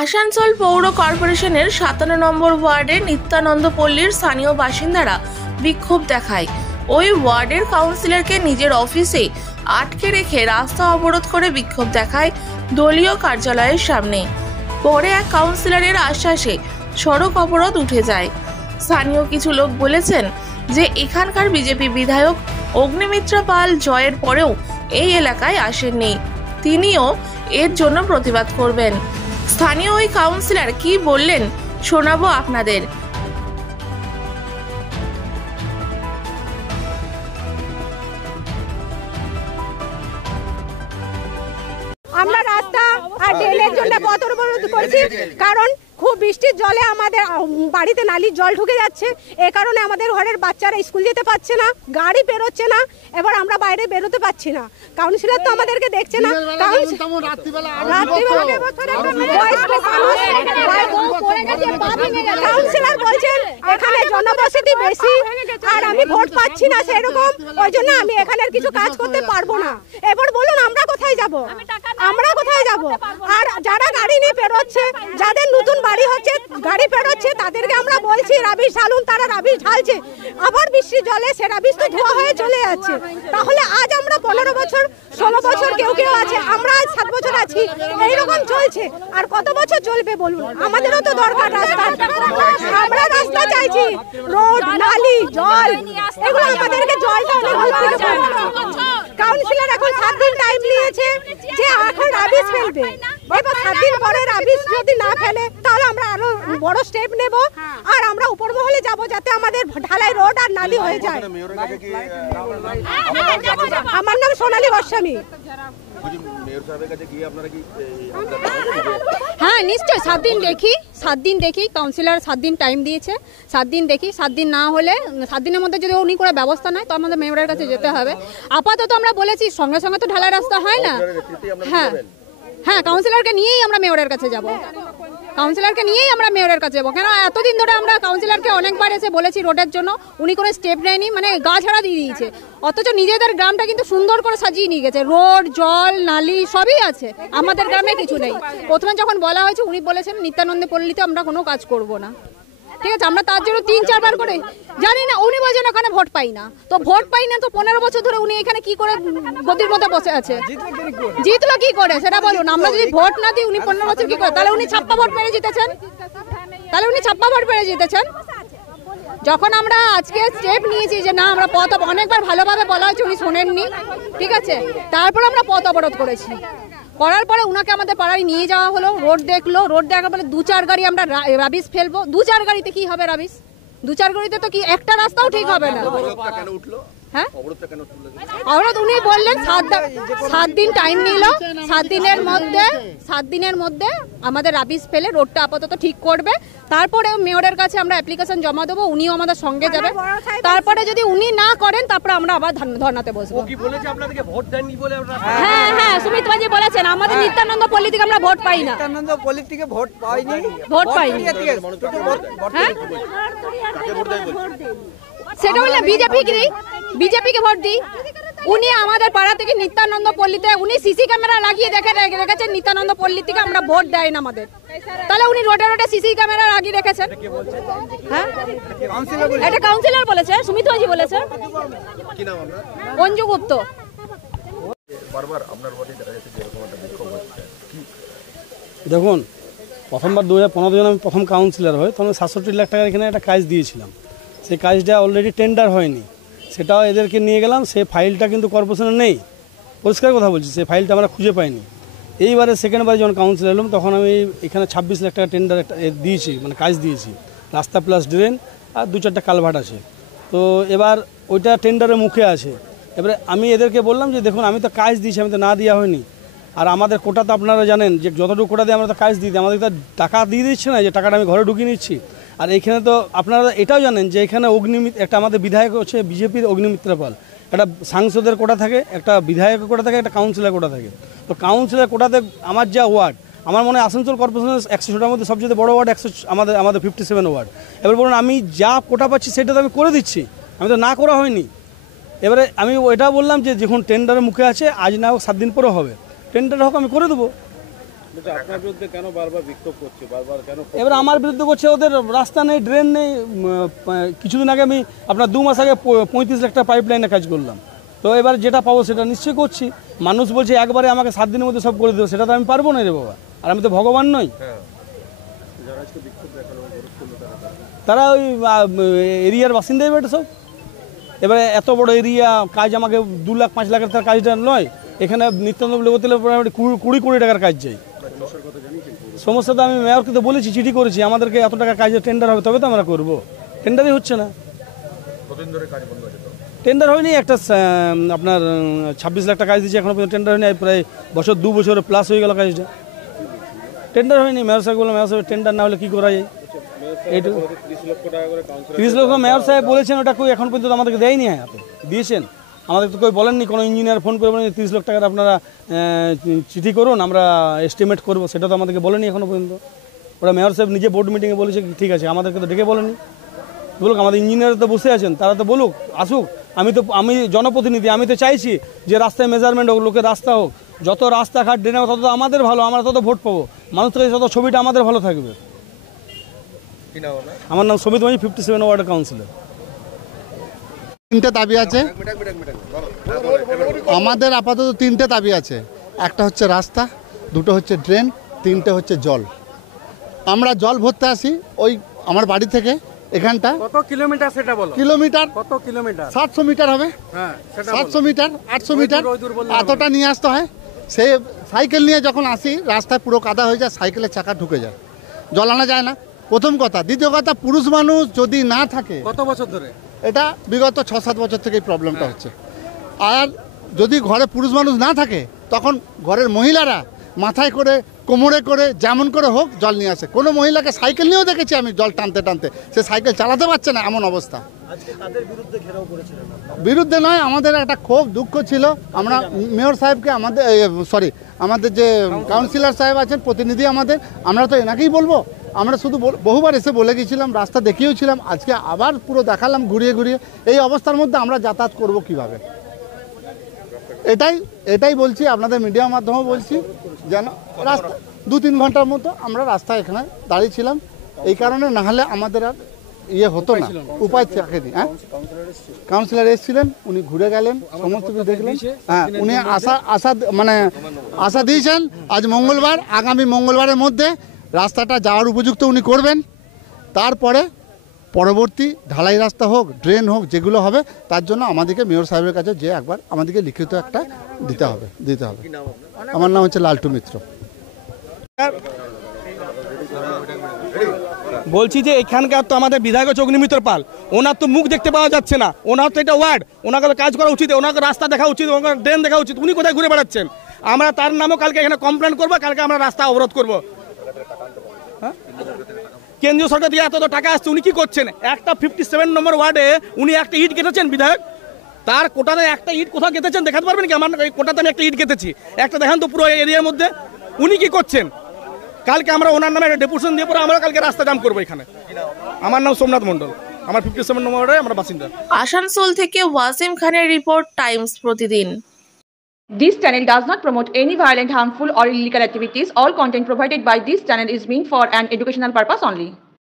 আসানসোল পৌর কর্পোরেশনের 57 নম্বর ওয়ার্ডের নিত্যানন্দ পল্লীর স্থানীয় বাসিন্দারা বিক্ষোভ দেখায়। ওই ওয়ার্ডের কাউন্সিলরকে নিজের অফিসে আটকে রেখে রাস্তা অবরোধ করে বিক্ষোভ দেখায় দলীয় কার্যালয়ের সামনে। পরে এক কাউন্সিলরের আশ্বাসে সড়ক অবরোধ উঠে যায়। স্থানীয় কিছু লোক বলেছেন যে এখানকার বিজেপি বিধায়ক অগ্নিমিত্রা পাল জয়ের পরেও এই এলাকায় আসেননি, তিনিও এর জন্য প্রতিবাদ করবেন। স্থানীয় ওই কাউন্সিলর কি বললেন শোনাবো আপনাদের। আমরা রাস্তা আর ড্রেনের জন্য পথ অবরোধ করছি, কারণ খুব বৃষ্টির জলে আমাদের বাড়িতে নালির জল ঢুকে যাচ্ছে। এ কারণে আমাদের ঘরের বাচ্চারা স্কুল যেতে পারছে না, গাড়ি বেরোচ্ছে না, এবার আমরা বাইরে বেরোতে পারছি না। কাউন্সিলর তো আমাদেরকে দেখছে না। কাউন্সিলর বলছেন এখানে জনবসতি বেশি আর আমি ভোট পাচ্ছি না সেরকম, ওই জন্য আমি এখানে কিছু কাজ করতে পারবো না। এবার বলুন আমরা কোথায় যাব, আমরা কোথায় যাব? আর যারা গাড়ি নিয়ে বেরোচ্ছে, যাদের নতুন বাড়ি হচ্ছে, গাড়ি বেরোচ্ছে, তাদেরকে আমরা বলছি রাবিশ ঢালুন, তারা রাবিশ ঢালছে। আবার বৃষ্টির জলে সে রাবিশ তো ধোয়া হয়ে চলে যাচ্ছে। তাহলে আজ আমরা 15 বছর 16 বছর কেউ কেউ আছে, আমরা আজ 7 বছর আছি, এইরকম চলছে। আর কত বছর চলবে বলুন? আমাদেরও তো দরকার রাস্তা, আমরা রাস্তা চাইছি, রোড নালি জল, এগুলো আমাদেরকে জলটা কাউন্সিলর এখন 7 দিন টাইম নিয়েছে যে এখন রাবিশ ফেলবে। এবার 7 দিন পরে রাবিশ যদি না ফেলে তাহলে আমরা আরো বড় স্টেপ নেব আর আমরা উপর মহলে যাব যাতে আমাদের ঢালাই রোড আর নালি হয়ে যায়। আমার নাম সোনালী গোস্বামী। হ্যাঁ নিশ্চয়, 7 দিন দেখি কাউন্সিলর 7 দিন টাইম দিয়েছে, 7 দিন দেখি। 7 দিন না হলে 7 দিনের মধ্যে যদি উনি করে ব্যবস্থা নেয় তো আমাদের মেয়রের কাছে যেতে হবে। আপাতত আমরা বলেছি সঙ্গে সঙ্গে তো ঢালাই রাস্তা হয় না। হ্যাঁ কাউন্সিলরকে নিয়েই আমরা মেয়রের কাছে যাব, কাউন্সিলরকে নিয়েই আমরা মেয়রের কাছে যাবো। কেন এতদিন ধরে আমরা কাউন্সিলরকে অনেকবার এসে বলেছি রোডের জন্য, উনি কোনো স্টেপ নেয়নি, মানে গা ছাড়া দিয়ে দিয়েছে। অথচ নিজেদের গ্রামটা কিন্তু সুন্দর করে সাজিয়ে নিয়ে গেছে, রোড জল নালি সবই আছে, আমাদের গ্রামে কিছু নেই। প্রথমে যখন বলা হয়েছে উনি বলেছেন নিত্যানন্দ পল্লীতে আমরা কোনো কাজ করব না, ঠিক আছে। আমরা তার জন্য 3-4 বার করে জানি না, উনি বলছেন ওখানে ভোট পাই না, তো ভোট পাই না তো 15 বছর ধরে উনি এখানে কি করে গদির মতো বসে আছে? জিতলো কি করে সেটা বলুন। আমরা যদি ভোট না দিই উনি 15 বছর কি করে? তাহলে উনি 56 ভোট পেয়ে জিতেছেন, তাহলে উনি 56 ভোট পেয়ে জিতেছেন। যখন আমরা আজকে স্টেপ নিয়েছি যে না আমরা পথ, অনেকবার ভালোভাবে বলা হয়েছে উনি শোনেননি, ঠিক আছে, তারপর আমরা পথ অবরোধ করেছি। করার পরে উনাকে আমাদের পাড়ায় নিয়ে যাওয়া হলো, রোড দেখলো, রোড দেখার পরে 2-4 গাড়ি আমরা রাবিশ ফেলবো। 2-4 গাড়িতে কি হবে রাবিশ? 2-4 গাড়িতে তো কি একটা রাস্তাও ঠিক হবে না। হ্যাঁ অবরোধ উনি বললেন 7 দিন টাইম নিল, 7 দিনের মধ্যে আমাদের রাবিশ ফেলে রোডটা আপাতত ঠিক করবে। তারপরে মেয়রের কাছে আমরা অ্যাপ্লিকেশন জমা দেবো, উনিও আমাদের সঙ্গে যাবে। তারপরে যদি উনি না করেন তারপরে আমরা আবার ধর্নাতে বসবো। হ্যাঁ সুমিত বাজি বলেছেন আমাদের নিত্যানন্দ পল্লী থেকে আমরা ভোট পাই না, নিত্যানন্দ পল্লী থেকে ভোট পাইনি। সেটা হলে বিজেপিকে ভোট দিই। উনি আমাদের পাড়া থেকে নিত্যানন্দ পল্লীতে উনি সিসি ক্যামেরা লাগিয়ে রেখেছেন, নিত্যানন্দ পল্লী থেকে আমরা ভোট দেয় না আমাদের। তাহলে উনি রোডে রোডে সিসি ক্যামেরা লাগিয়ে রেখেছেন। হ্যাঁ এটা কাউন্সিলর বলেছে, সুমিত বাজি বলেছে। অঞ্জু গুপ্ত। দেখুন প্রথমবার 2015 জন আমি প্রথম কাউন্সিলর হই, তখন 67 লাখ টাকার এখানে একটা কাজ দিয়েছিলাম। সেই কাজটা অলরেডি টেন্ডার হয়নি, সেটাও এদেরকে নিয়ে গেলাম। সেই ফাইলটা কিন্তু কর্পোরেশনে নেই, পরিষ্কার কথা বলছি, সেই ফাইলটা আমরা খুঁজে পাইনি। এইবারে সেকেন্ডবারে যখন কাউন্সিলর এলাম তখন আমি এখানে 26 লাখ টাকা টেন্ডার একটা দিয়েছি, মানে কাজ দিয়েছি, রাস্তা প্লাস ড্রেন আর 2-4টা কালভার্ট আছে। তো এবার ওইটা টেন্ডারের মুখে আছে। এবারে আমি এদেরকে বললাম যে দেখুন আমি তো কাজ দিয়েছি, আমি তো না দেওয়া হয়নি। আর আমাদের কোটা তো আপনারা জানেন যে যতটুকু কোটা দিয়ে আমরা তো কাজ দিই, আমাদের তো টাকা দিয়ে দিচ্ছে না যে টাকাটা আমি ঘরে ঢুকিয়ে নিচ্ছি। আর এইখানে তো আপনারা এটাও জানেন যে এখানে একটা আমাদের বিধায়ক হচ্ছে বিজেপির অগ্নিমিত্রা পাল, একটা সাংসদের কোটা থাকে, একটা বিধায়কের কোটা থাকে, একটা কাউন্সিলর কোটা থাকে। তো কাউন্সিলর কোটাতে আমার যা ওয়ার্ড, আমার মনে হয় আসানসোল কর্পোরেশনের 100টার মধ্যে সবচেয়ে বড় ওয়ার্ড 100, আমাদের 57 ওয়ার্ড। এবার বলুন আমি যা কোটা পাচ্ছি সেটা তো আমি করে দিচ্ছি, আমি তো না করা হয়নি। এবারে আমি ওইটা বললাম যে যখন টেন্ডারের মুখে আছে, আজ না হোক 7 দিন পরে হবে, টেন্ডার হোক আমি করে দেবো। আপনার বিরুদ্ধে কেন বারবার বিক্ষোভ করছে, বারবার কেন? এবার আমার বিরুদ্ধে করছে, ওদের রাস্তা নেই, ড্রেন নেই। কিছুদিন আগে আমি আপনার 2 মাস আগে 35 লাখ টাকা পাইপ লাইনে কাজ করলাম। তো এবার যেটা পাবো সেটা নিশ্চয়ই করছি। মানুষ বলছে একবারে আমাকে 7 দিনের মধ্যে সব করে দেবো, সেটা তো আমি পারবো না রে বাবা, আর আমি তো ভগবান নই। তারা ওই এরিয়ার বাসিন্দাই বেটে সব। এবারে এত বড় এরিয়া, কাজ আমাকে 2 লাখ 5 লাখের তার কাজটা নয়, এখানে নিত্যান্ত বলতে 20 কোটি টাকার কাজ চাই। সমস্যা তো আমি মেয়রকে তো বলেছি, চিঠি করেছি, আমাদেরকে এত টাকা কাজের টেন্ডার হবে তবে তো আমরা করবো, টেন্ডারই হচ্ছে না। টেন্ডার হয়নি, একটা আপনার 26 লাখ টাকা কাজ দিয়েছে, এখনো পর্যন্ত টেন্ডার হয়নি। প্রায় 2 বছর প্লাস হয়ে গেল কাজটা, টেন্ডার হয়নি। মেয়র সাহেব বললাম, মেয়র সাহেব টেন্ডার না হলে কী করা যায়? এইটুকু 30 লক্ষ মেয়র সাহেব বলেছেন, ওটা কই এখন পর্যন্ত আমাদেরকে দেয়নি। হাতে দিয়েছেন, আমাদের তো কেউ বলেননি, কোনো ইঞ্জিনিয়ার ফোন করে বলেন 30 লক্ষ টাকার আপনারা চিঠি করুন, আমরা এস্টিমেট করবো, সেটা তো আমাদেরকে বলেনি এখনো পর্যন্ত। ওরা মেয়র সাহেব নিজে বোর্ড মিটিংয়ে বলেছে ঠিক আছে, আমাদেরকে তো ডেকে বলেনি। বলুক, আমাদের ইঞ্জিনিয়ার তো বসে আছেন, তারা তো বলুক, আসুক। আমি জনপ্রতিনিধি, আমি তো চাইছি যে রাস্তায় মেজারমেন্ট হোক, লোকের রাস্তা হোক, যত রাস্তাঘাট ড্রেনে তত আমাদের ভালো, আমরা তত ভোট পাবো, মানুষ থেকে তত ছবিটা আমাদের ভালো থাকবে। আমার নাম সমিত মাঝি, 57 ওয়ার্ড কাউন্সিলর। 3টে দাবি আছে আমাদের, আপাতত 3টে দাবি আছে। একটা হচ্ছে রাস্তা, 2টো হচ্ছে ড্রেন, 3টে হচ্ছে জল। আমরা জল ভরতে আসি ওই আমার বাড়ি থেকে, এখানটা কত কিলোমিটার সেটা বলো? কিলোমিটার কত কিলোমিটার? 700 মিটার হবে। হ্যাঁ, 700 মিটার 800 মিটার এতটা নিয়ে আসতে হয়। সে সাইকেল নিয়ে যখন আসি, রাস্তায় পুরো কাদা হয়ে যায়, সাইকেলের চাকা ঢুকে যায়, জল আনা যায় না, প্রথম কথা। দ্বিতীয় কথা, পুরুষ মানুষ যদি না থাকে, কত বছর ধরে এটা বিগত 6-7 বছর থেকে এই প্রবলেমটা হচ্ছে। আর যদি ঘরে পুরুষ মানুষ না থাকে, তখন ঘরের মহিলারা মাথায় করে, কোমরে করে, যেমন করে হোক জল নিয়ে আসে। কোনো মহিলাকে সাইকেল নিয়েও দেখেছি আমি, জল টানতে টানতে, সে সাইকেল চালাতে পারছে না, এমন অবস্থা। বিরুদ্ধে নয়, আমাদের একটা খুব দুঃখ ছিল। আমরা মেয়র সাহেবকে, আমাদের যে কাউন্সিলর সাহেব আছেন, প্রতিনিধি আমাদের, আমরা তো এনাকেই বলবো। আমরা শুধু বহুবার এসে বলে গেছিলাম, রাস্তা দেখিয়েওছিলাম, আজকে আবার পুরো দেখালাম ঘুরিয়ে ঘুরিয়ে। এই অবস্থার মধ্যে আমরা যাতায়াত করব কিভাবে? এটাই বলছি, আপনাদের মিডিয়ার মাধ্যমে বলছি, যেন রাস্তা 2-3 ঘন্টার মতো আমরা রাস্তায় এখানে দাঁড়িয়েছিলাম, এই কারণে, না হলে আমাদের আর হতো না, উপায় থাকেনি। হ্যাঁ, কাউন্সিলর এসেছিলেন, উনি ঘুরে গেলেন, সমস্ত কিছু দেখলেন। হ্যাঁ, উনি আশা দিয়েছেন আজ মঙ্গলবার, আগামী মঙ্গলবারের মধ্যে রাস্তাটা যাওয়ার উপযুক্ত উনি করবেন। তারপরে পরবর্তী ঢালাই রাস্তা হোক, ড্রেন হোক, যেগুলো হবে, তার জন্য আমাদেরকে মেয়র সাহেবের কাছে যে একবার আমাদেরকে লিখিত একটা দিতে হবে। আমার নাম হচ্ছে লালটু মিত্র। বলছি যে এখানকার তো আমাদের বিধায়ক অগ্নিমিত্র পাল, ওনার তো মুখ দেখতে পাওয়া যাচ্ছে না, ওনার তো এটা ওয়ার্ড, ওনাকে কাজ করা উচিত, ওনাকে রাস্তা দেখা উচিত, ওনাকে ড্রেন দেখা উচিত, উনি কোথায় ঘুরে বেড়াচ্ছেন? আমরা তার নামও কালকে এখানে কমপ্লেন করবো, কালকে আমরা রাস্তা অবরোধ করবো। কেন্দ্রীয় সরকার থেকে এত টাকা আসছে, উনি কি করছেন? একটা 57 নম্বর ওয়ার্ডে উনি একটা ইট কেটেছেন বিধায়ক, তার কোটাতে একটা ইট কোথাও কেটেছেন দেখাতে পারবেন কি? আমার কোটাতে আমি একটা ইট কেটেছি, একটা দেখান তো পুরো এরিয়ার মধ্যে। উনি কি করছেন? কালকে আমরা ওনার নামে একটা ডেপুটেশন দিয়ে পরে আমরা কালকে রাস্তা জাম করবো এখানে। আমার নাম সোমনাথ মণ্ডল, আমার 57 নম্বর ওয়ার্ডে আমরা বাসিন্দা। আসানসোল থেকে ওয়াসিম খানের রিপোর্ট, টাইমস প্রতিদিন। This channel does not promote any violent, harmful or illegal activities. All content provided by this channel is meant for an educational purpose only.